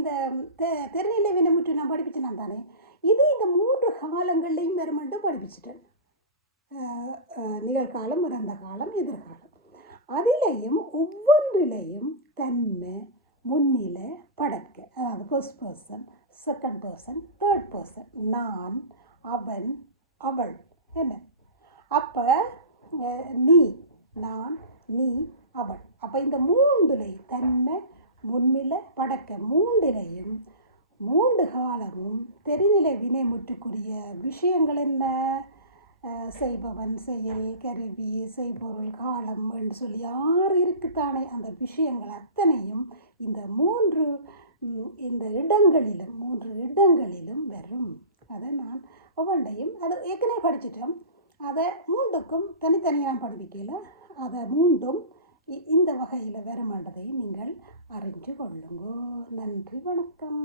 இந்த தெருநிலை வினமுற்று நான் படிப்பிச்சேன் தானே, இது இந்த 3 காலங்கள்லையும் வருமென்று படிப்பிச்சிட்டேன். நிகழ்காலம், இறந்த காலம், எதிர்காலம். அதிலையும் ஒவ்வொன்றிலையும் தன்மை, முன்னிலை, படக்க, அதாவது first person, second person, third person, நான், அவன், அவள், என்ன. அப்போ நீ, நான், நீ, அவள். அப்போ இந்த 3 தன்மை, முன்னிலை, படக்க 3 3 காலமும் தெரிநிலை வினைமுற்றுக்குரிய விஷயங்கள் என்ன? செய்பவன், செயல், கருவி, செய்பொருள், காலம் என்று சொல்லி 6 இருக்குத்தானே. அந்த விஷயங்கள் அத்தனையும் இந்த 3 இடங்களிலும் வரும். அதை நான் ஒவ்வொன்றையும் அதை ஏற்கனவே படிச்சிட்டோம். அதை 3க்கும் தனித்தனியாக படிப்பிக்கல. அதை 3ம் இந்த வகையில் வருமானதை நீங்கள் அறிஞ்சு கொள்ளுங்க. நன்றி, வணக்கம்.